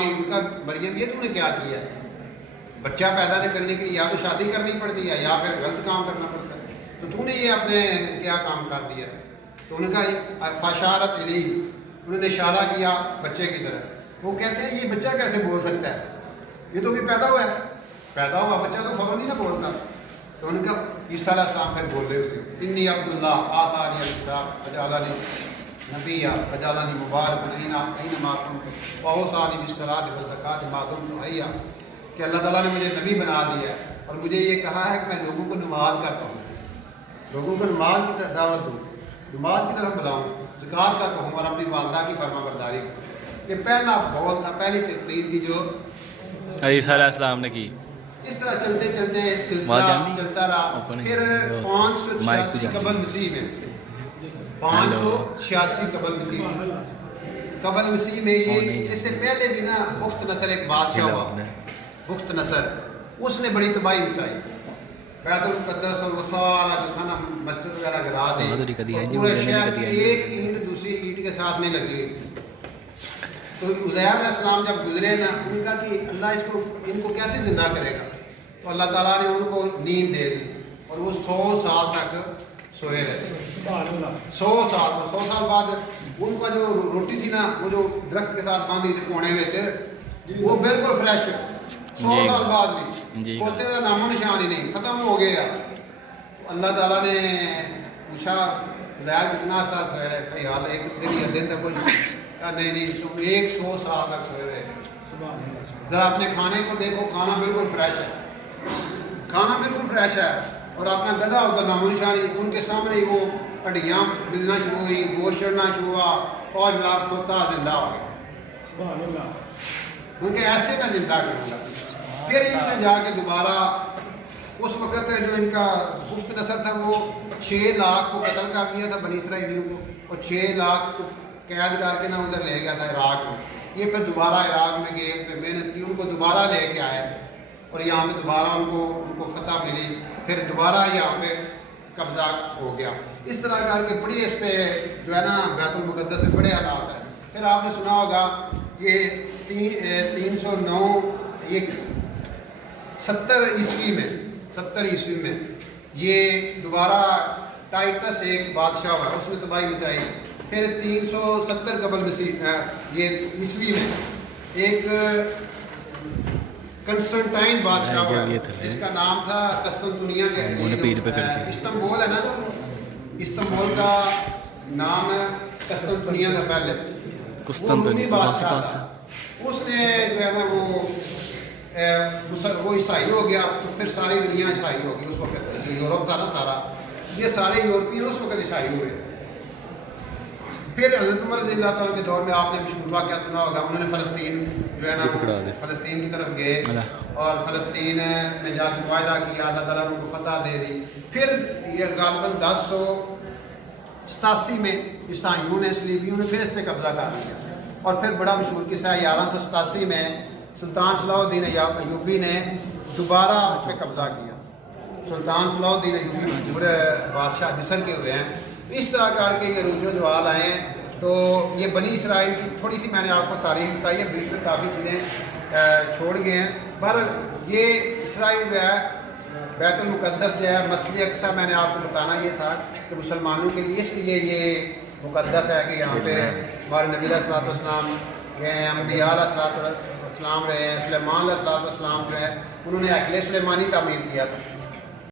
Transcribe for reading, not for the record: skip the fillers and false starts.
گئی ان کا مریم یہ تو نے کیا کیا ہے؟ بچہ پیدا کرنے کے لیے یا تو شادی کرنی پڑتی ہے یا پھر غلط کام کرنا پڑتا ہے، تو نے یہ اپنے کیا کام کر دیا؟ تو ان کا فاشارت علی، انہوں نے اشارہ کیا بچے کی طرف. وہ کہتے ہیں یہ بچہ کیسے بول سکتا ہے، یہ تو بھی پیدا ہوا ہے، پیدا ہوا بچہ تو فوراً ہی نہ بولتا. تو ان کا عیسیٰ علیہ السلام پھر بول رہے اسے انی عبداللہ آتانی الکتاب وجعلنی نبیا وجعلنی مبارکا اینما کنت واوصانی بالصلاۃ والزکاۃ ما دمت حیا، کہ اللہ تعالیٰ نے مجھے نبی بنا دیا ہے اور مجھے یہ کہا ہے کہ میں لوگوں کو نماز کا کہوں، لوگوں کو نماز کی دعوت دوں، نماز کی طرف بلاؤں، زکوٰۃ کا کہوں اور اپنی والدہ کی فرما برداری کروں. یہ پہلا بول تھا، پہلی تقریر تھی جو عیسیٰ علیہ السلام نے کی. اس طرح چلتے چلتے سلسلہ چلتا رہا. پھر 586 قبل مسیح میں 586 قبل مسیح میں یہ اس سے پہلے بھی نا بخت نصر ایک بادشاہ ہوا، بخت نصر، اس نے بڑی تباہی مچائی. بیت المقدس اور وہ سارا جو تھا نا مسجد وغیرہ گرا دے، پورے شہر کی ایک اینٹ دوسری اینٹ کے ساتھ نہیں لگی. تو عزیر علیہ السلام جب گزرے نا، ان کا کہ اللہ ان کو کیسے زندہ کرے گا، تو اللہ تعالیٰ نے ان کو نیند دے دی اور وہ 100 سال تک سوئے رہے. 100 سال بعد ان کا جو روٹی تھی نا، وہ جو درخت کے ساتھ باندھی تھی کونے میں، وہ بالکل فریش. 100 سال بعد بھی کھوتے کا نام و نشان ہی نہیں، ختم ہو گیا. اللہ تعالیٰ نے پوچھا عزیر کتنا عرصہ سوئے رہے؟ بھائی حال ایک دن یا دن تک کچھ نہیں، 100 سال تک سوئے رہے. ذرا اپنے کھانے کو دیکھو، کھانا بالکل فریش ہے، کھانا بالکل فریش ہے، اور اپنا گدھا ہوتا نام و نشانی. ان کے سامنے ہی وہ ہڈیاں ملنا شروع ہوئی، گوشت چڑھنا شروع ہوا، 5 لاکھ کھوتا زندہ ہو گیا. ان کے ایسے میں زندہ کروں گا. پھر انہوں نے جا کے دوبارہ اس وقت جو ان کا بخت نصر تھا، وہ 6 لاکھ کو قتل کر دیا تھا بنی اسرائیلیوں کو، اور 6 لاکھ کو قید کر کے نہ ادھر لے گیا تھا عراق میں. یہ پھر دوبارہ عراق میں گئے، پھر محنت کی، ان کو دوبارہ لے کے آئے اور یہاں پہ دوبارہ ان کو فتح ملی. پھر دوبارہ یہاں پہ قبضہ ہو گیا. اس طرح کر کے بڑی اس پہ جو ہے نا بیت المقدس میں بڑے حالات ہیں. پھر آپ نے سنا ہوگا یہ 309 70 عیسوی میں یہ دوبارہ ٹائٹس ایک بادشاہ ہوا، اس نے تباہی مچائی. پھر 370 قبل مسیح یہ عیسوی میں ایک کنسٹنٹائن بادشاہ ہوا، جس کا نام تھا قسطنطنیہ کے استنبول ہے نا، استنبول کا نام قسطنطنیہ تھا پہلے. قسطنطنیہ بادشاہ تھا، اس نے جو ہے نا وہ عیسائی ہو گیا. پھر ساری دنیا عیسائی ہو گئی. اس وقت یورپ تھا نا سارا، یہ سارے یورپی اس وقت عیسائی ہوئے. پھر حضرت عمر رضی اللہ تعالیٰ کے دور میں آپ نے مشہور واقعہ سنا ہوگا، انہوں نے فلسطین جو ہے نا فلسطین کی طرف گئے اور فلسطین میں جا کے معاہدہ کیا، اللہ تعالیٰ نے ان کو فتح دے دی. پھر یہ غالباً 1087 میں عیسائیوں نے صلیبیوں نے پھر اس پہ قبضہ کر لیا. اور پھر بڑا مشہور قصہ ہے 1187 میں سلطان صلاح الدین ایوبی نے دوبارہ اس پہ قبضہ کیا. سلطان صلاح الدین ایوبی مشہور بادشاہ مصر کے ہوئے ہیں. اس طرح کر کے یہ رجوع جوال آئے ہیں. تو یہ بنی اسرائیل کی تھوڑی سی میں نے آپ کو تاریخ بتائی ہے، بیچ میں کافی چیزیں چھوڑ گئے ہیں. پر یہ اسرائیل جو ہے بیت المقدس جو ہے مسجد اقصیٰ، میں نے آپ کو بتانا یہ تھا کہ مسلمانوں کے لیے اس لیے یہ مقدس ہے کہ یہاں پہ ہمارے نبی علیہ الصلوۃ والسلام گئے ہیں، انبیاء علیہ الصلوۃ والسلام رہے ہیں. سلیمان علیہ الصلوۃ والسلام جو ہے انہوں نے ہیکل سلیمانی تعمیر کیا تھا.